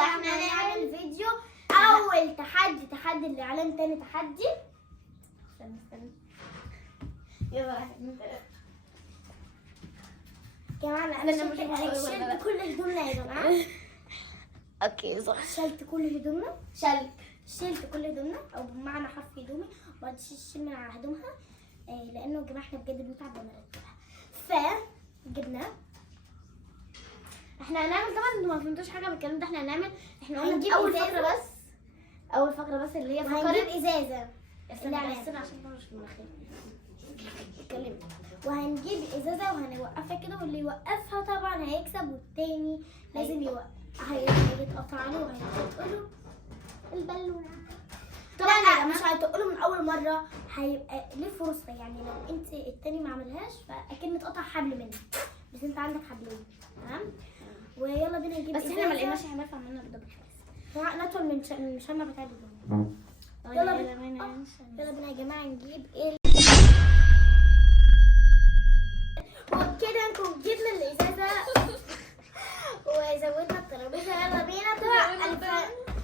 احنا هنعمل فيديو اول تحدي اللي علم تاني تحدي. استنى يلا يا جماعه انا شلت كل هدومنا يا جماعه. اوكي صح. شلت كل هدومنا. شلت كل هدومنا او بمعنى حرف هدومي وبعد شلنا على هدومها لانه يا جماعه احنا بجد بنتعب بنرتبها. فجبنا احنا هنعمل طبعا انتوا ما فهمتوش حاجه من الكلام ده. احنا قلنا اول فقره بس اللي هي هنجيب ازازه. استنى عشان مش مناخيري اتكلم. وهنجيب ازازه وهنوقفها كده واللي يوقفها طبعا هيكسب والتاني لازم يوقف. هيتقطع له وهيتقله البالونه. طبعا مش هيتقله من اول مره، هيبقى ليه فرصه. يعني لو انت التاني ما عملهاش فاكيد متقطع حبل منك بس انت عندك حبلين. تمام. ويلا بينا نجيب بس احنا ما لقيناش حمام فعملنا بالدبل شويه. ندخل من الشمع بتاع الهدوم. يلا بينا يا جماعه نجيب ايه. وبكده نكون جبنا الازازه وزودنا الترابيزه. يلا بينا. طبعا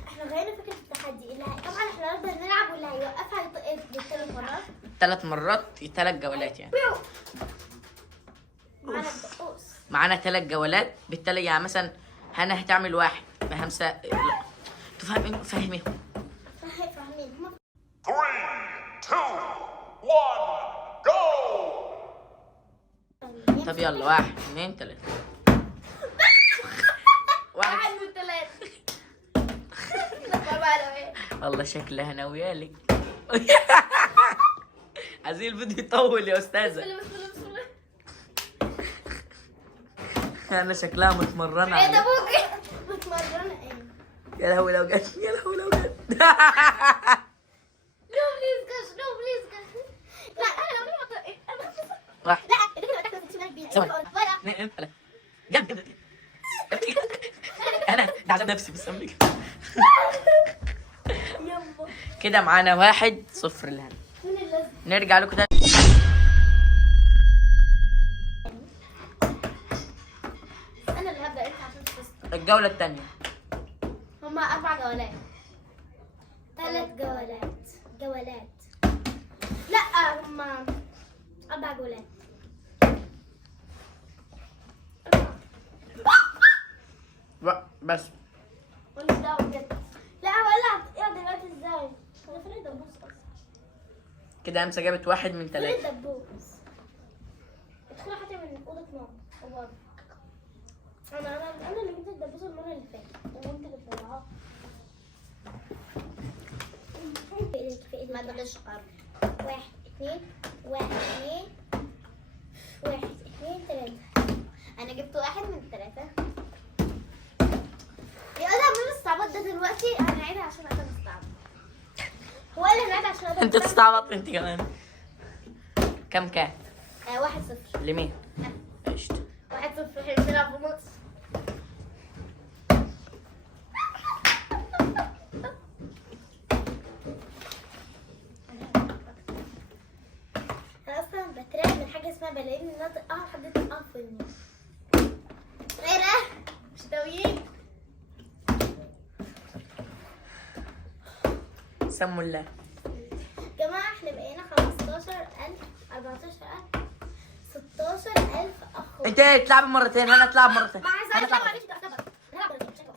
احنا غيرنا فكره التحدي. طبعا احنا نقدر نلعب واللي هيوقفها يطق 3 مرات. 3 مرات 3 جولات يعني. معانا الدقوس. معانا 3 جولات بالتالي يعني مثلا هنا هتعمل 1 بهمسه. تفهمين فاهمين. فاهمين. 3 2 1 جو. طب يلا 1 2 3. 1 2 3. والله شكلها ناويالك. عايزين الفيديو يطول يا استاذه. انا شكلها متمرنه. ايه ده ابوك متمرنه ايه؟ يا لهوي لو جت. يا لهوي لو جت. نو بليز كاش. لا انا واحد. لا انت كده بتاكل في بيت. ثواني. جد انا ده عشان نفسي بس امريكا. يما كده معانا 1-0 لهنا. مين اللي نرجع لكم تاني. انا اللي هبدا. انت عشان تفوز. الجوله الثانيه هما 4 جولات. 3 جولات. لا هما 4 جولات. بس ماليش دعوه بجد. لا هولع ايه دلوقتي ازاي؟ انا فين الدبوس اصلا؟ كده امسه جابت 1 من 3. فين الدبوس؟ ادخلي حتى من اوضه نوم وبابا. انا اللي جبت الدبوس المره اللي فاتت وانت اللي بتطلعها. في ايدك ما تغش قرب. 1 2 1 2 3. انا جبت 1 من 3. يا انا من الاستعباط ده دلوقتي. انا هعيدها عشان اقدر استعبط. هو قال لي هنعيدها عشان اقدر انت تستعبط انت كمان. كم 1-0 لمين؟ قشطه. 1-0. احنا بنلعب بماتش. انا اصلا بترعب من حاجه اسمها بلاقي ناطق حد تقف في النص. ايه ده؟ مش ناويين. سموا الله. جماعه احنا بقينا 15,000 14,000 16,000 اخ. انت تلعب مرتين انا اتلعب مرتين. ما عايز انا العب اتلعب. معلش تعتبر. نلعب مرتين مش هيبقى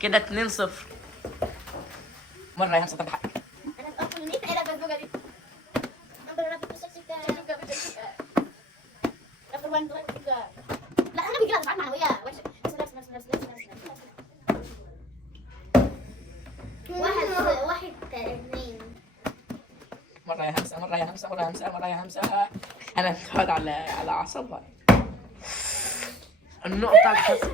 كده 2-0. مرة يا همسة حقك. انا اقول ان انت ايه البزوجه دي؟ انا بس لا انا بيجي لي ضغط معنويه وحشه. واحد 2. مرة يا همسة مرة يا همسة مرة يا همسة مرة يا همسة. أنا متعود على أعصابها. النقطة الحصر.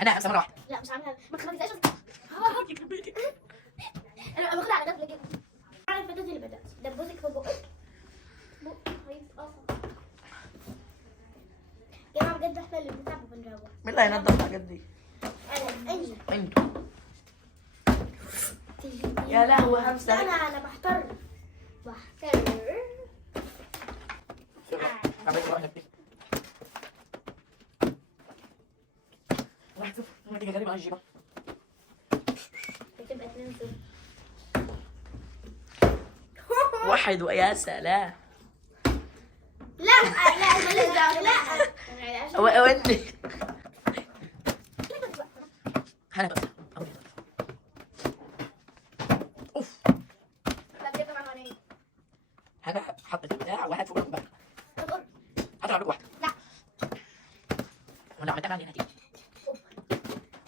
أنا همسة مرة واحدة. لا مش عاملها. ما تخليهاش انا باخد على ده كده. عارف الفيديو اللي بدات دبوسك في بقك بق هيتقطع. يا جماعه بجد احنا اللي مين اللي هينضف الحاجات دي؟ انت انتوا. يا لهوي همسة. انا بحتر عملت واحدة كده. واحد صفر. نتيجة غريبة على الجيبة. بتبقى 2-0. واحد ويا سلام. لا ماليش دعوه لا هو انت. هلا بقى. اوف. انا حطيت البتاع واحد فوق البتاع. هطلع لك واحدة. لا. ولا عملتها عندي نتيجة.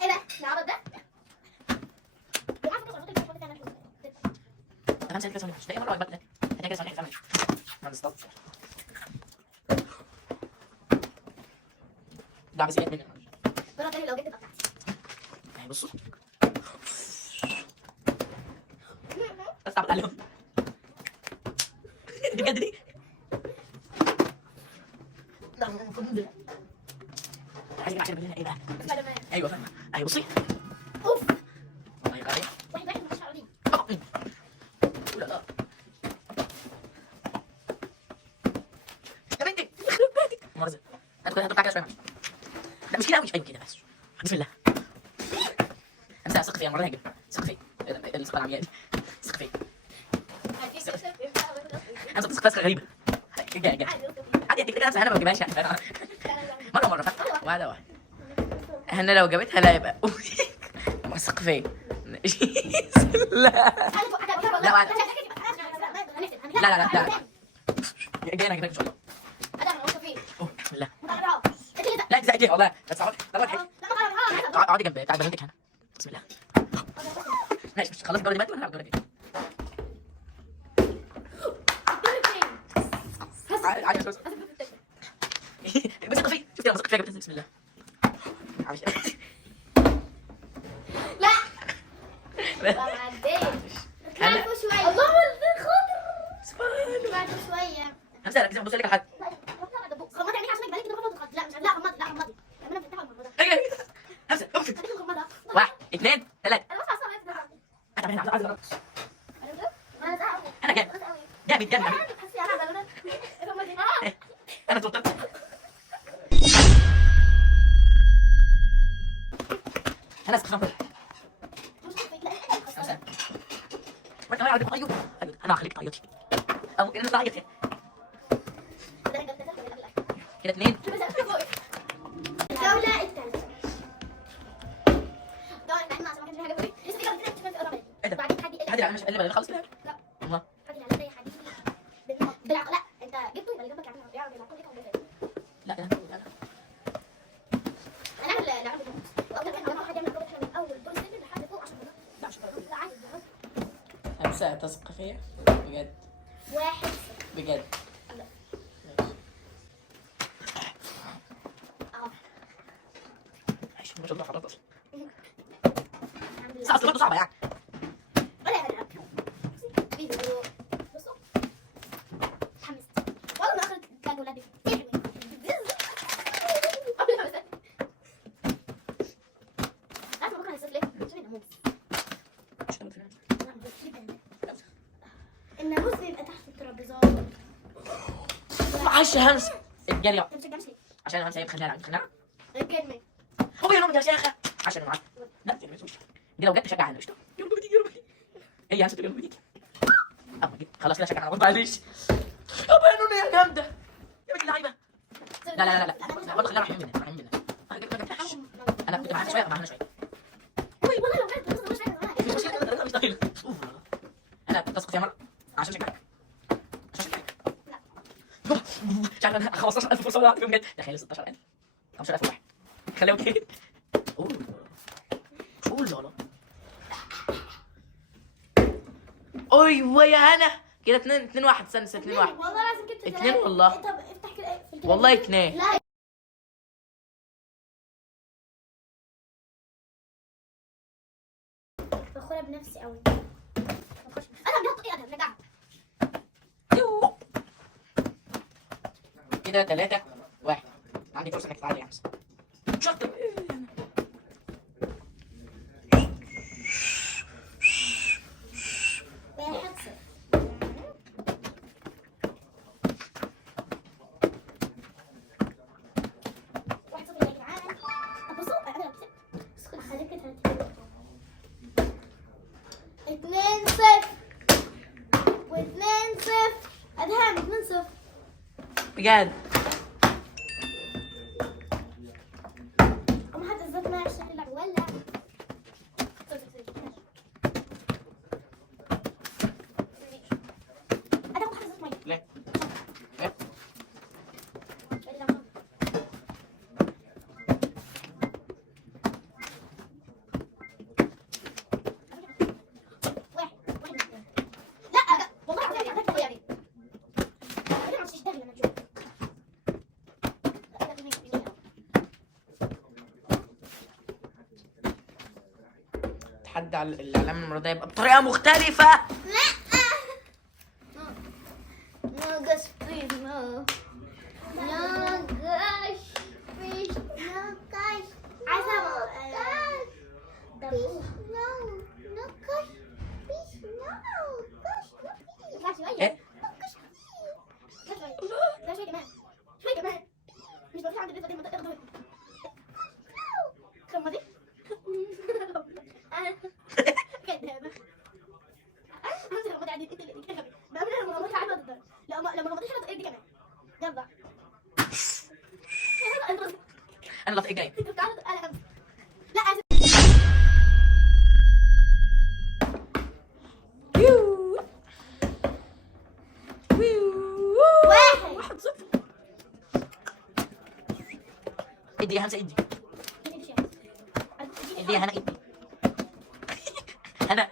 ايه ده؟ العبط ده؟ أنا همسك كده ثانية. مش لاقي مرة واحدة. هتلاقي كده ثانية ثانية. ما نصطاد. لا بس هي مني. مرة تانية لو جبت تبقى بتاعتي. اهي بصوا. استعبط عليهم. دي بجد دي. لا عايزين عشان بالله ايه بقى؟ ايوه فاهمة. اهي بصي. اوف الله يقطع عليك. واحد مش عارفين. لا لا. يا بنتي يخرب بيتك. مرزق. هتاكل كده شوية. لا مش كده قوي. ايوه كده بس. بسم الله. امسح ثق فيا المرة دي هجيب. ثق فيا. الثقة العمياء دي. ثق فيا. امسح ثقة غريبة. جاي عادي اديك كده امسح انا ما بجيبهاش يعني. مرة فاهم. واحدة انا لو جابتها لا يبقى واثق فيا. لا لا جاي انا كده ان شاء الله. اوه بسم الله. لا انت زي والله بس اقعدي جنب بتاع بنتك هنا. بسم الله. ماشي مش خلاص الجوله دي بقت ولا الجوله دي؟ عادي بس ثق فيا. شفتي انا ثق فيا جبتها بسم الله. لا ما عديتش. خافوا شوية. الله خضر. بعد شوية. همسة ركزي بص لك على حاجه. غمضي عينيك عشان يبان لك كده غمض. لا مش لا غمضي كمان بتفتحها المغمضة. همسة خليك مغمضة. 1 2 3. انا بس عصام انا هنا عايز انا انا جامد حسي انا غلطت. غمضي. انا توترت. انا اسف همسة وانت ما عارف طيب انا هخليك تعيطي او انت تعيطي كده 2. الجولة الثالثة. طبعا احنا عشان ما كانش في حاجة فوق. لسه في جولة كده اكتشفنا في قرب. ايه ده؟ بعدين حد حد انا مش اللي خلص كده. لا. والله حد على زي حديد بالعقل. لا انت جبته يبقى اللي جنبك يعمل بالعقل كده ولا لا لا هنعمل لعبة النص. وأول كان لما واحد يعمل كده من أول دور السلم لحد فوق عشان لا مش لا عادي. همسة تثق فيا بجد 1 بجد. اهو. ماشي ما شاء الله حرات اصلا. الحمد لله. صعب برضه صعبه يعني. ولا يا بنات. فيديو. بصوا. اتحمست. والله ما اخذت الجولة دي. عارفة بكرة هيصير ليه؟ شوفي الناموس. الناموس بيبقى تحت الترابيزات. معلش يا همسة الجري انت مش ليه؟ عشان همسة خليها الكلمة. هو يا نوم يا شيخة عشان معاك لا تلمسوش دي لو جت تشجع عنه قشطة. يا رب تيجي يا رب تيجي. هي همسة تقول يا رب تيجي. خلاص كده شجع عنه معلش. ابا يا نوني يا جامدة يا بنت اللعيبة. لا برضه خلينا رايحين منها انا كنت معانا شوية شوية. والله لو كانت بص مش عايزة انا تثق فيها مرة عشان شجعك. مش عارف 15,000 فرصة ولا بجد. تخيل 16,000 15,000 واحد خليه اوكي. قول لا ايوه يا هنا كده 2 1 استنى 2 1 والله لازم جبت 2 والله. طب افتح كده في الكلام. والله 2. لا فخورة بنفسي قوي. انا بجد ايه انا رجعت. كده 3 1. عندي فرصة انك تعالي يا همسة. شاطر. و2-0. ادهم 2-0. بجد. اما حد الزيت ما يعرفش يلعب ولا. ادهم حد الزيت ما يعرف. ليه؟ تحدي على الاعلام المره دي يبقى بطريقه مختلفه. No gosh, please, no. No gosh, please, no gosh. عايزة no, no gosh, please, no gosh, please. لا شوية. إيه؟ No gosh, please. لا شوية كمان. شوية كمان. مش بروح عند البيت ما تاخده. كم دي؟ كدابة. همسك الموضوع عندي انت اللي كده. بعمل لها مغامرات عادي ما تقدر. لما غمضتش حاجة تقدر كمان. يلا. انا لا جاي. انت بتعرض انا خمسة. لا واحد. 1-0. ادي يا همسه ادي. ادي يا هنا ادي. هنا.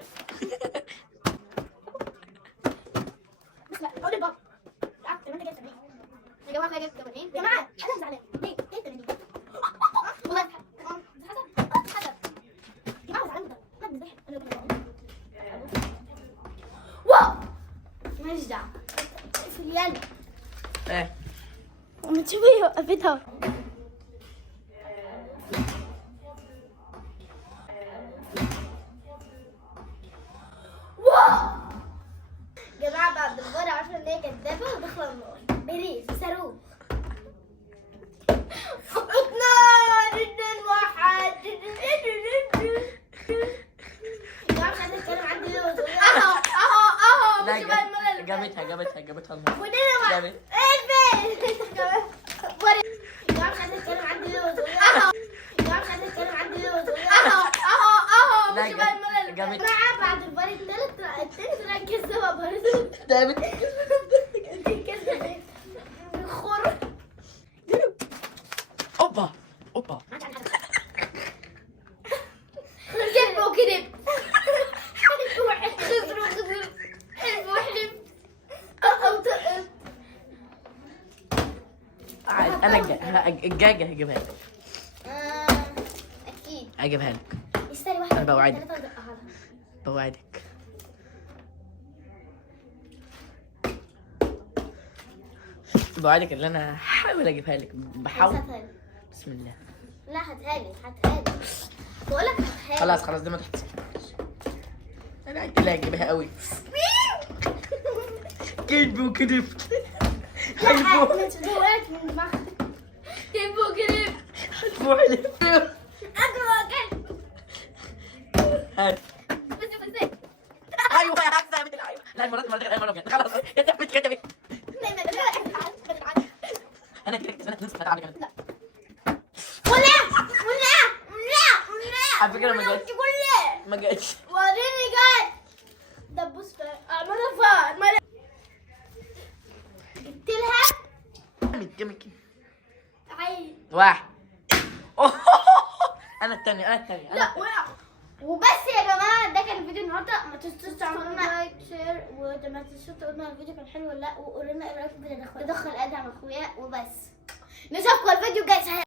بس لا قول البابا. تعبت انت جايب 80. يا جماعه جايب 80. يا جماعه انا زعلان. ليه؟ جايب 80. والله حسب. يا جماعه زعلان ده. ما بنزحف انا واو. ماليش دعوه. في اليد. ايه ما تشوفي وقفتها. جماعة بعد الغرة عارفة ان هي كدابة وداخلة النار. بريد صاروخ. 2-1. جماعة مش عايزة اتكلم عندي ليه وتقولي اهو لا مش بقى المرة اللي جابتها المره. ودينا جابت. ايه جماعة مش عايزة اتكلم عندي ليه وتقولي اهو. جماعة مش عايزة اتكلم عندي ليه وتقولي اهو لا، مش بقى المرة اللي جابت. جماعة بعد البار التالت التاني طلع كذابة برضه. جابت. خر. اوبا اوبا. كذب وكذب. حلف وحلف. خسر وخسر. حلف وحلف. أو تقف. عادي انا الجاجة هجيبها لك. أكيد. هجيبها لك. يستاهل واحد. أنا بوعدك. 3 ودقها لها. بوعدك. بوعدك اللي انا هحاول اجيبها لك. بحاول. هاتها لي. بسم الله. لا هاتها لي هاتها لي. بقول لك هاتها لي. خلاص دي ما تحتسبش. انا عايز لا اجيبها قوي. كذب وكذب. لا انت وقعت من دماغك. كذب وكذب. حلف وحلف. أقوى كذب. هات. بس ايوه يا هكذا مثل ايوه. لا المره بجد خلاص كتبت. انا كده كسبت نص بتاع عليك. ولا على فكره ما جاتش. وريني جاي. دبوس اعملها فار. جبت لها جامد. عين. واحد. انا الثاني. لا وقع. وبس يا جماعه ده كان الفيديو النهارده. ما تنسوش تعملوا لنا لايك شير وما تنسوش تقولوا لنا الفيديو كان حلو ولا لا وقولوا لنا ايه رايكم في تدخل ادهم اخويا وبس. نشوفكم الفيديو الجاي.